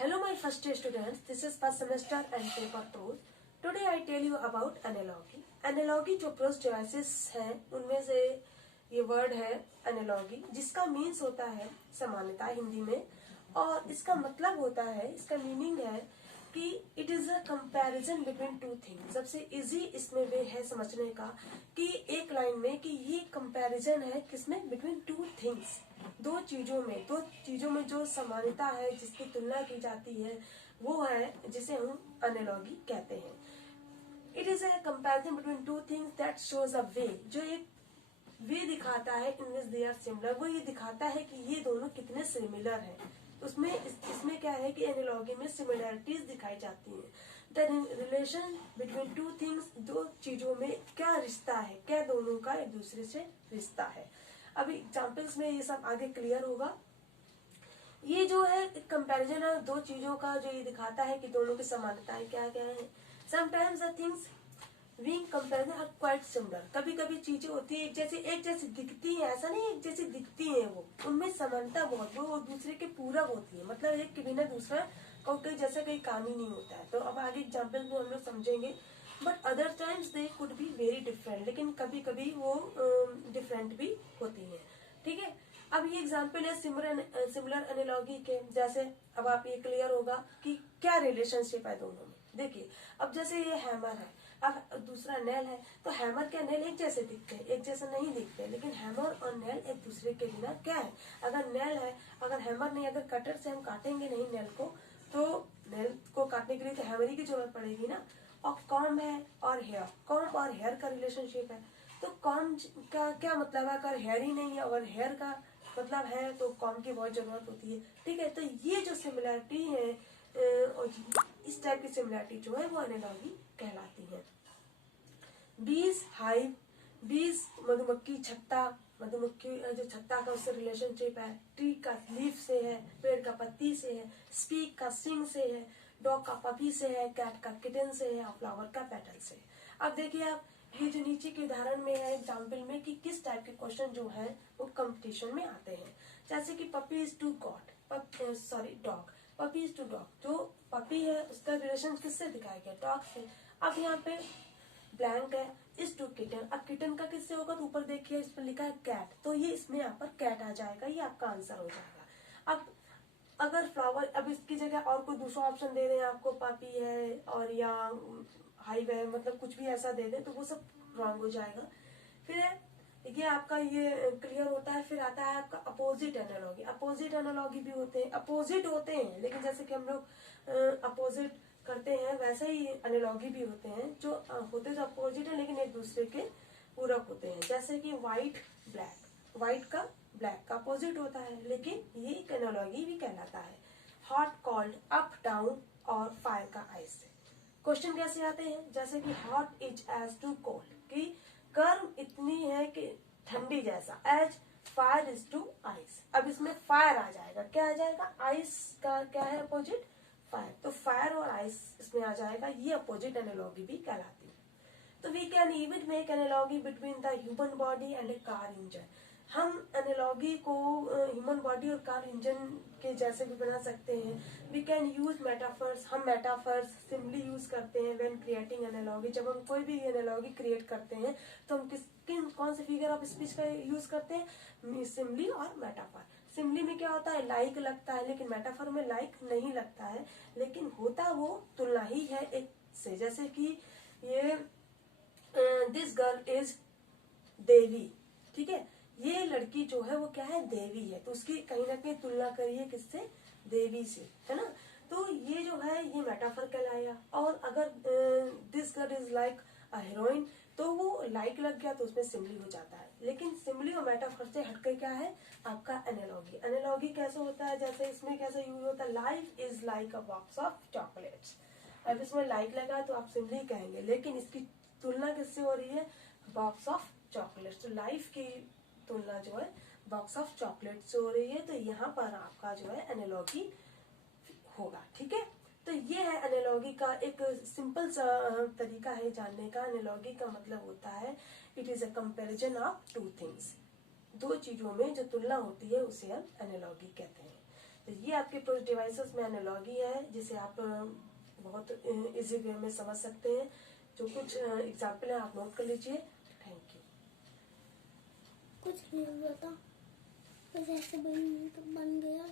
Hello my first year students, this is first semester and paper 2. Today I tell you about analogy. Analogy जो pros choices हैं उनमें से ये word है analogy, जिसका means होता है समानता हिंदी में, और इसका मतलब होता है, इसका मीनिंग है कि it is a comparison between two things. सबसे इजी इसमें वे है समझने का कि एक लाइन में कि ये कंपैरिजन है किसमें, बिटवीन टू थिंग्स, दो चीजों में जो समानता है, जिसकी तुलना की जाती है, वो है जिसे हम एनालॉजी कहते हैं। It is a comparison between two things that shows a way, जो एक वे दिखाता है इन विच दे आर सिमिलर, वो ये दिखाता है कि ये दोनों कितने सिमिलर हैं। उसमें इसमें क्या है कि एनालॉजी में सिमिलरिटीज दिखाई जाती हैं। The relation between two things, दो चीजों में क्या रिश्ता है, क्या दोनों का एक दूसरे से रिश्ता है। अभी एग्जाम्पल्स में ये सब आगे क्लियर होगा। ये जो है कंपैरिजन है दो चीजों का, जो ये दिखाता है कि दोनों की समानताएं क्या क्या है। Sometimes the things being comparison are quite similar, कभी कभी चीजें होती है एक जैसी दिखती है, ऐसा नहीं एक जैसी दिखती है, वो उनमें समानता बहुत, वो दूसरे के पूरक होती है, मतलब एक के बिना दूसरा को कहीं जैसा कहीं काम ही नहीं होता है। तो अब आगे एग्जाम्पल में हम लोग समझेंगे। But other times they could be very different, लेकिन कभी कभी वो डिफरेंट भी होती है। ठीक है, अब ये एग्जाम्पल है सिमिलर एनालॉजी के। जैसे अब आप ये क्लियर होगा कि क्या रिलेशनशिप है दोनों में। देखिए, अब जैसे ये हैमर है, अब दूसरा नेल है, तो हैमर क्या नेल एक जैसे दिखते हैं, एक जैसे नहीं दिखते, लेकिन हैमर और नेल एक दूसरे के बिना क्या है, अगर नेल है, अगर हैमर नहीं, अगर कटर से हम काटेंगे नहीं नेल को, तो नेल को काटने के लिए तो हैमर ही की जरूरत पड़ेगी ना। और कॉम्ब है और हेयर, कॉम्ब और हेयर का रिलेशनशिप है, तो कॉम्ब का क्या मतलब है, अगर हेयर ही नहीं है और हेयर का मतलब है तो कॉम्ब की बहुत जरूरत होती है। ठीक है, तो ये जो सिमिलरिटी है, इस टाइप की सिमिलरिटी जो है वो एनालॉजी कहलाती है। बीज हाइव, बीज मधुमक्खी छत्ता, मधुमक्खी जो छत्ता का उससे रिलेशनशिप है। ट्री का लीफ से है, पेड़ का पत्ती से है। स्पीक का स्टिंग से है, डॉग का पपी से है, कैट का किटन से है, फ्लावर का पेटल से। अब देखिए आप, ये जो नीचे के उदाहरण में है एग्जाम्पल में कि किस टाइप के क्वेश्चन जो है वो कंपटीशन में आते हैं। जैसे कि puppy is to god, dog, puppy is to dog, जो पपी है उसका रिलेशन किससे दिखाया गया, डॉग से। अब यहाँ पे ब्लैंक है, इज टू किटन, अब किटन का किससे होगा, तो ऊपर देखिए इस पर लिखा है कैट, तो ये इसमें यहाँ पर कैट आ जाएगा, ये आपका आंसर हो जाएगा। अब अगर फ्लावर, अब इसकी जगह और कोई दूसरा ऑप्शन दे रहे हैं आपको, पापी है और या हाइव है, मतलब कुछ भी ऐसा दे दे तो वो सब रॉन्ग हो जाएगा। फिर ये आपका ये क्लियर होता है। फिर आता है आपका अपोजिट एनालॉगी। अपोजिट एनालॉगी भी होते हैं, अपोजिट होते हैं, लेकिन जैसे कि हम लोग अपोजिट करते हैं वैसे ही एनालॉगी भी होते हैं, जो होते तो अपोजिट है लेकिन एक दूसरे के पूरक होते हैं। जैसे कि व्हाइट ब्लैक, व्हाइट का ब्लैक का अपोजिट होता है, लेकिन ये एक एनालॉगी भी कहलाता है। हॉट कोल्ड, अप डाउन, और फायर का आइस से क्वेश्चन कैसे आते हैं। जैसे कि hot is as to cold, की गर्म इतनी है कि ठंडी जैसा, as fire is to ice. अब इसमें फायर आ जाएगा, क्या आ जाएगा, आइस का क्या है अपोजिट, फायर, तो फायर और आइस इसमें आ जाएगा, ये अपोजिट एनालॉगी भी कहलाती है। तो we can even make analogy between the human body and a car engine. हम एनालॉगी को ह्यूमन बॉडी और कार इंजन के जैसे भी बना सकते हैं। वी कैन यूज मेटाफर्स, हम मेटाफर्स सिंपली यूज करते हैं व्हेन क्रिएटिंग एनालॉगी। जब हम कोई भी एनालॉगी क्रिएट करते हैं तो हम कौन से फिगर ऑफ स्पीच का यूज करते हैं, सिंपली और मेटाफर। सिंपली में क्या होता है, लाइक लगता है, लेकिन मेटाफर में लाइक नहीं लगता है, लेकिन होता वो तुलना ही है एक से। जैसे कि ये दिस गर्ल इज देवी, ठीक है, ये लड़की जो है वो क्या है, देवी है, तो उसकी कहीं ना कहीं तुलना करिए किससे, देवी से, है ना। तो ये जो है ये मेटाफर कहलाया। और अगर this girl is like a heroine, तो वो लाइक लग गया तो उसमें सिमिली हो जाता है। लेकिन सिमिली और मेटाफर से हटकर क्या है आपका एनालॉगी। एनालॉगी कैसे होता है, जैसे इसमें कैसे यूज होता है, life is like a box of chocolates. अब इसमें लाइक लगा तो आप सिमिली कहेंगे, लेकिन इसकी तुलना किससे हो रही है, बॉक्स ऑफ चॉकलेट्स। तो लाइफ की तुलना जो है बॉक्स ऑफ चॉकलेट से हो रही है, तो यहाँ पर आपका जो है एनालॉगी होगा। ठीक है, तो ये है एनालॉगी का एक सिंपल सा तरीका है जानने का। एनालॉगी का मतलब होता है it is a comparison of two things, दो चीजों में जो तुलना होती है उसे हम एनालॉगी कहते हैं। तो ये आपके प्रोज डिवाइसेस में एनालॉगी है, जिसे आप बहुत इजी वे में समझ सकते हैं। जो कुछ एग्जाम्पल है आप नोट कर लीजिए। Thank you. कुछ नहीं हुआ था, बस ऐसे बन गया।